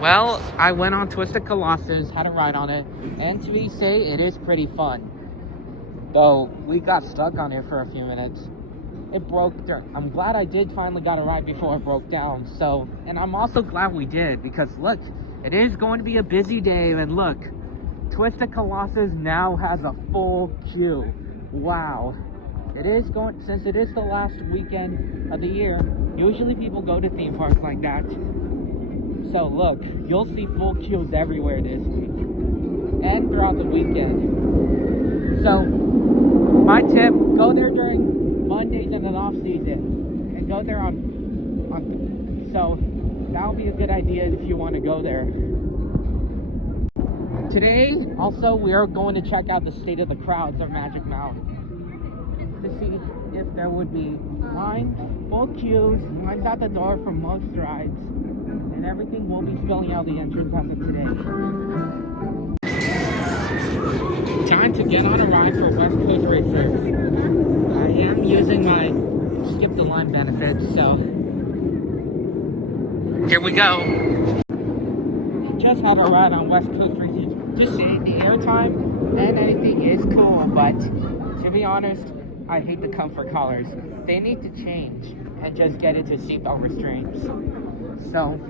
Well, I went on Twisted Colossus, had a ride on it, and to be say, it is pretty fun. Though we got stuck on it for a few minutes. It broke. I'm glad I did finally got a ride before it broke down. So, and I'm also glad we did because look, it is going to be a busy day. And look, Twisted Colossus now has a full queue. Wow. It is going, since it is the last weekend of the year, usually people go to theme parks like that. So look, you'll see full queues everywhere this week and throughout the weekend. So my tip, go there during Mondays in the off season and go there on so that'll be a good idea if you want to go there. Today, also, we are going to check out the state of the crowds of Magic Mountain to see if there would be lines, full queues, lines out the door for most rides, and everything will be spilling out the entrance as of today. Time to get on a ride for West Coast Racers. I am using my skip the line benefits, so here we go. Just had a ride on West Coast Racers. Just saying, the airtime and anything is cool, but to be honest, I hate the comfort collars. They need to change and just get into seatbelt restraints. So,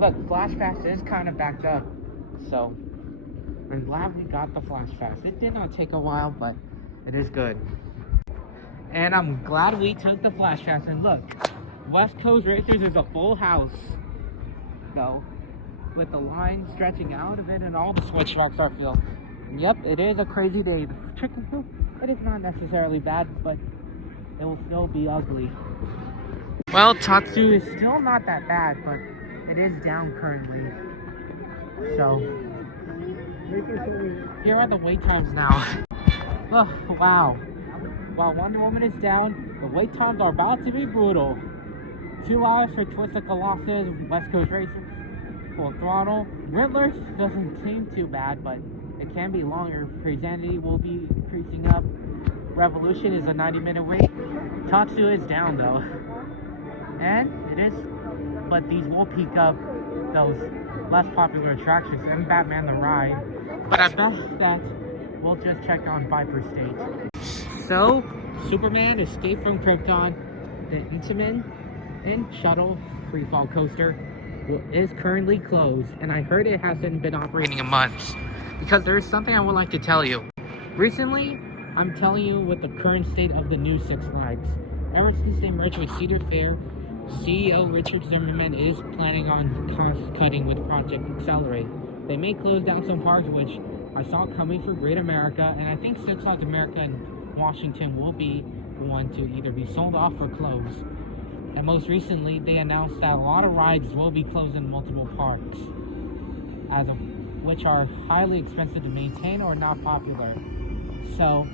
look, Flash Pass is kind of backed up. So, I'm glad we got the Flash Pass. It did not take a while, but it is good. And I'm glad we took the Flash Pass. And look, West Coast Racers is a full house, though, with the line stretching out of it and all the switch tracks are filled. Yep, it is a crazy day. The chicken coop, it is not necessarily bad, but it will still be ugly. Well, Tatsu is still not that bad, but it is down currently. So, here are the wait times now. Oh, wow. While Wonder Woman is down, the wait times are about to be brutal. 2 hours for Twisted Colossus, West Coast Racers, Full Throttle. Riddler doesn't seem too bad, but it can be longer. Presenity will be increasing up. Revolution is a 90-minute wait. Tatsu is down though. And it is, but these will peak up those less popular attractions and Batman the Ride. But I bet that we'll just check on Viper State. So, Superman Escape from Krypton, the Intamin and Shuttle Freefall Coaster is currently closed, and I heard it hasn't been operating in months. Because there is something I would like to tell you. Recently, I'm telling you what the current state of the new Six Flags. Ever since they merged with Cedar Fair, CEO Richard Zimmerman is planning on cost cutting with Project Accelerate. They may close down some parks, which I saw coming for Great America, and I think Six Flags America and Washington will be one to either be sold off or closed. And most recently, they announced that a lot of rides will be closed in multiple parks, which are highly expensive to maintain or not popular. So,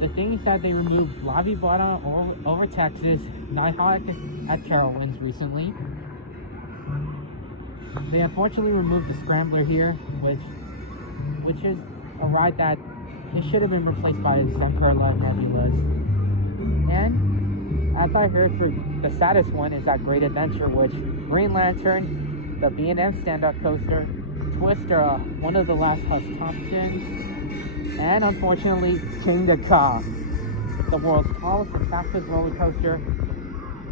the things that they removed, La Vibota over Texas, Nighthawk at Carowinds recently. They unfortunately removed the Scrambler here, which is a ride that it should have been replaced by Semper Love Nebulas. And as I heard, for the saddest one is that Great Adventure, which Green Lantern, the B&M stand-up coaster, Twister, one of the last Huss Thompsons, and unfortunately King Ka, the world's tallest and fastest roller coaster,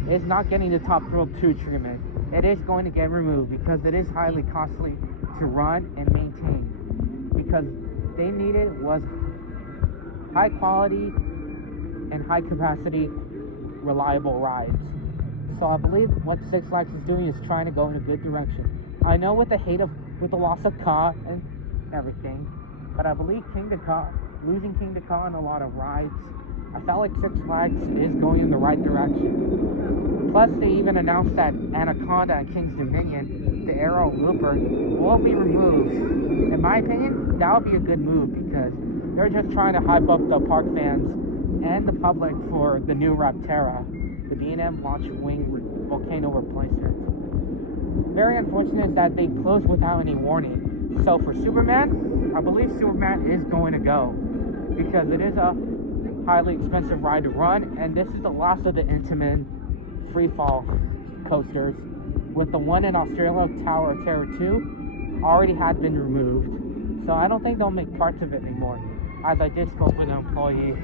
is not getting the Top Thrill 2 treatment. It is going to get removed because it is highly costly to run and maintain, because they needed was high quality and high capacity reliable rides. So I believe what Six Flags is doing is trying to go in a good direction. I know with the loss of Ka and everything, but I believe losing King Ka on a lot of rides, I felt like Six Flags is going in the right direction. Plus, they even announced that Anaconda and King's Dominion, the Arrow Looper, will be removed. In my opinion, that would be a good move because they're just trying to hype up the park fans and the public for the new Raptera, the B&M Launch Wing Volcano replacement. Very unfortunate is that they closed without any warning. So for Superman, I believe Superman is going to go because it is a highly expensive ride to run, and this is the last of the Intamin free fall coasters. with the one in Australia, Tower of Terror 2, already had been removed. So I don't think they'll make parts of it anymore, as I did spoke with an employee.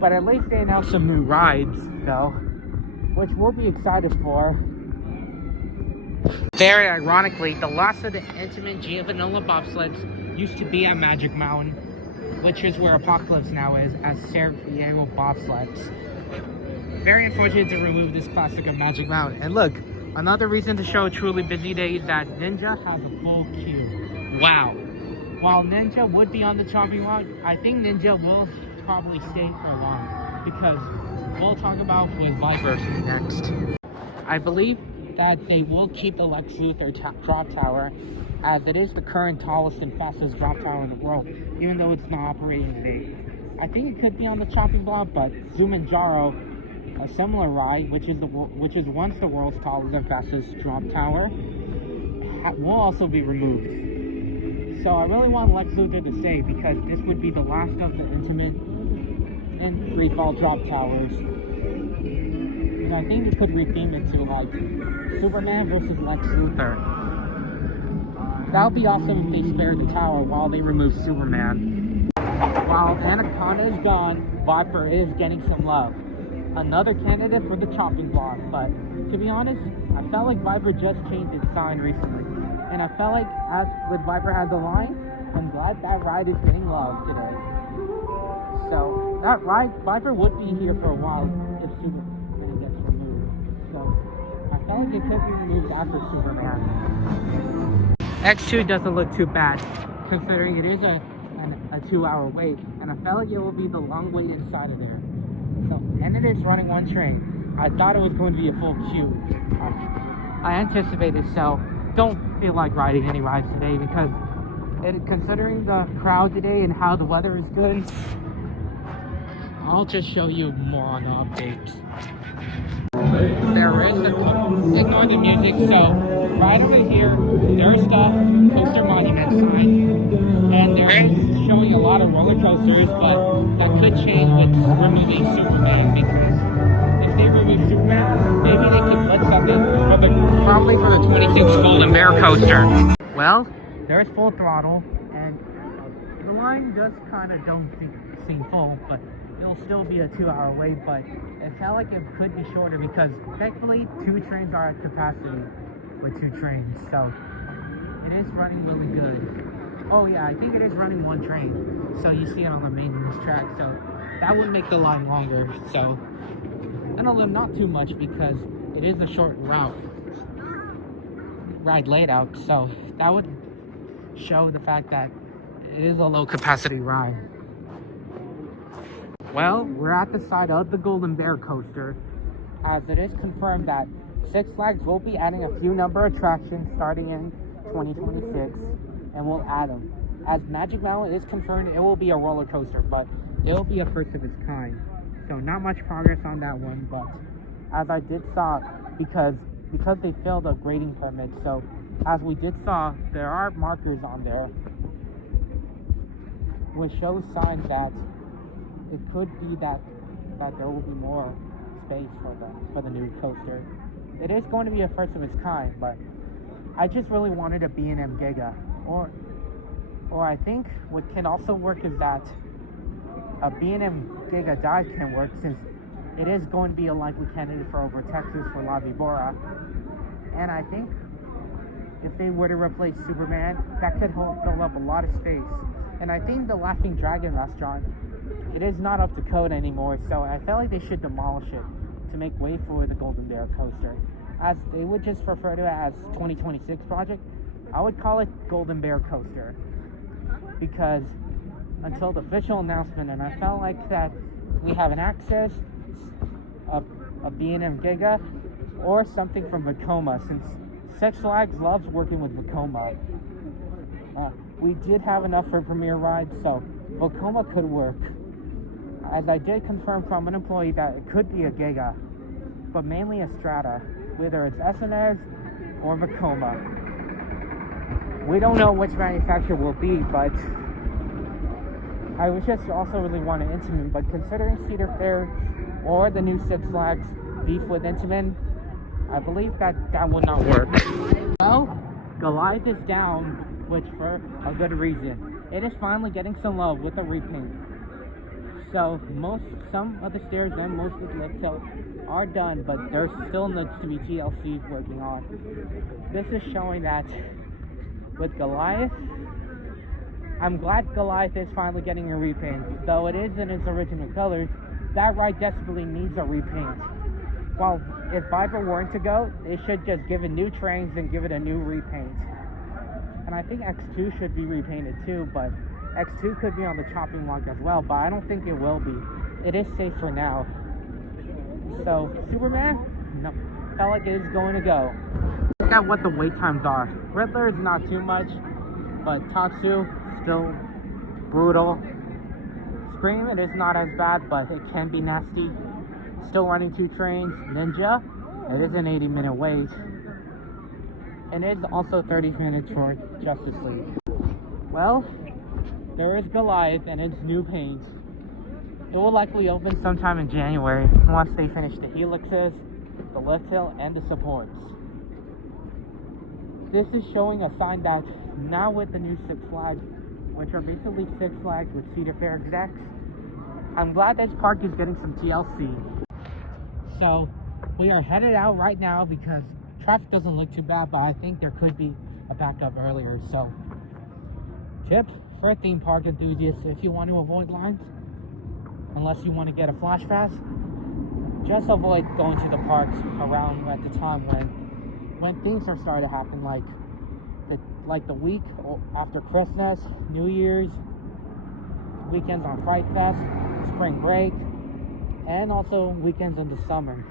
But at least they announced some new rides, though, which we'll be excited for. Very ironically, the last of the Intamin Giovanilla bobsleds used to be at Magic Mountain, which is where Apocalypse now is, as San Diego bobsleds. Very unfortunate to remove this classic of Magic Mountain. And look, another reason to show a truly busy day is that Ninja has a full queue. Wow. While Ninja would be on the chopping block, I think Ninja will probably stay for long, because we'll talk about with Viper next. I believe that they will keep the Lex Luthor drop tower, as it is the current tallest and fastest drop tower in the world, even though it's not operating today. I think it could be on the chopping block, but Zumanjaro, a similar ride, which is once the world's tallest and fastest drop tower, will also be removed. So I really want Lex Luthor to stay, because this would be the last of the intimate and freefall drop towers. And I think it could retheme it to like Superman versus Lex Luthor. That would be awesome if they spared the tower while they remove Superman. While Anaconda is gone, Viper is getting some love. Another candidate for the chopping block, but to be honest, I felt like Viper just changed its sign recently. And I felt like, as with Viper has a line, I'm glad that ride is getting love today. So, that ride, Viper would be here for a while if Superman gets removed. So, I felt like it could be removed after Superman. X2 doesn't look too bad, considering it is a 2-hour wait, and I felt like it will be the long wait inside of there. So, and it is running one train. I thought it was going to be a full queue. I anticipated, so don't feel like riding any rides today, because considering the crowd today and how the weather is good, I'll just show you more on the updates. There is the ignore the music, so right over here, there's the coaster monument sign, and there is showing a lot of roller coasters, but that could change with removing Superman, because if they remove Superman, maybe they can put something probably for the 26 Golden Bear coaster. Well, there's Full Throttle, and the line does kind of don't seem full, but it'll still be a 2-hour wait, but it felt like it could be shorter, because thankfully 2 trains are at capacity with 2 trains, so it is running really good. Oh yeah, I think it is running 1 train, so you see it on the maintenance track, so that would make the line longer. So, and although not too much, because it is a short ride layout, so that would show the fact that it is a low capacity ride. Well, we're at the side of the Golden Bear coaster, as it is confirmed that Six Flags will be adding a few number of attractions starting in 2026, and we'll add them. As Magic Mountain is confirmed, it will be a roller coaster, but it will be a first of its kind. So not much progress on that one, but as I did saw, because they failed a grading permit, so as we did saw, there are markers on there which shows signs that it could be that there will be more space for the new coaster. It is going to be a first of its kind, but I just really wanted a B&M Giga, or I think what can also work is that a B&M Giga dive can work, since it is going to be a likely candidate for over Texas for La Vibora. And I think if they were to replace Superman, that could fill up a lot of space. And I think the Laughing Dragon restaurant, it is not up to code anymore, so I felt like they should demolish it to make way for the Golden Bear coaster. As they would just refer to it as 2026 project, I would call it Golden Bear Coaster, because until the official announcement, and I felt like that we have an access, a B&M Giga, or something from Vekoma, since Six Flags loves working with Vekoma. We did have enough for Premier Rides, so Vekoma could work. As I did confirm from an employee that it could be a Giga, but mainly a Strata, whether it's SNS or Vekoma. We don't know which manufacturer will be, but I was just also really wanting Intamin, but considering Cedar Fair or the new Six Flags beef with Intamin, I believe that will not work. Well, Goliath is down, which for a good reason. It is finally getting some love with the repaint. So some of the stairs and most of the lift hill are done, but there still needs to be TLC working on. This is showing that with Goliath, I'm glad Goliath is finally getting a repaint. Though it is in its original colors, that ride desperately needs a repaint. Well, if Viper weren't to go, they should just give it new trains and give it a new repaint. And I think X2 should be repainted too, but X2 could be on the chopping block as well, but I don't think it will be. It is safe for now. So, Superman? No, felt like it is going to go. Look at what the wait times are. Riddler is not too much, but Tatsu, still brutal. Scream, it is not as bad, but it can be nasty. Still running 2 trains. Ninja, it is an 80-minute wait. And it's also 30 minutes for Justice League. Well, there is Goliath and its new paint. It will likely open sometime in January once they finish the helixes, the lift hill, and the supports. This is showing a sign that now with the new Six Flags, which are basically Six Flags with Cedar Fair execs, I'm glad this park is getting some TLC. So we are headed out right now because traffic doesn't look too bad, but I think there could be a backup earlier. So tip for theme park enthusiasts: if you want to avoid lines, unless you want to get a flash pass, just avoid going to the parks around at the time when things are starting to happen, like the week after Christmas, New Year's, weekends on Fright Fest, spring break, and also weekends in the summer.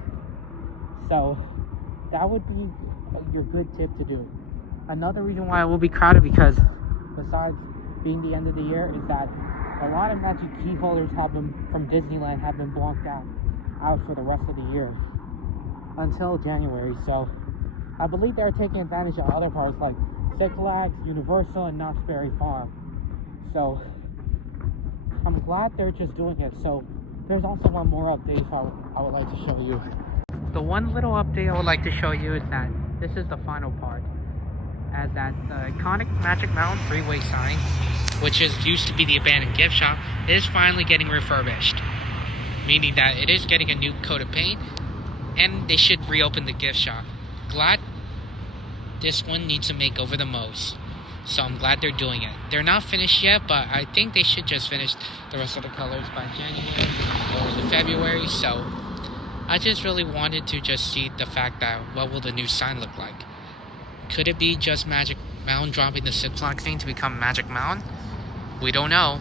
So that would be your good tip to do. Another reason why it will be crowded, because besides being the end of the year, is that a lot of magic key holders from Disneyland have been blocked out for the rest of the year until January. So I believe they're taking advantage of other parks like Six Flags, Universal, and Knott's Berry Farm. So I'm glad they're just doing it. So there's also one more update I would like to show you. The one little update I would like to show you is that this is the final part, as that the iconic Magic Mountain Freeway sign, which used to be the abandoned gift shop, is finally getting refurbished, meaning that it is getting a new coat of paint, and they should reopen the gift shop. Glad this one needs a makeover the most, so I'm glad they're doing it. They're not finished yet, but I think they should just finish the rest of the colors by January or February. So I just really wanted to just see the fact that what will the new sign look like. Could it be just Magic Mountain dropping the Six Flags thing to become Magic Mountain? We don't know.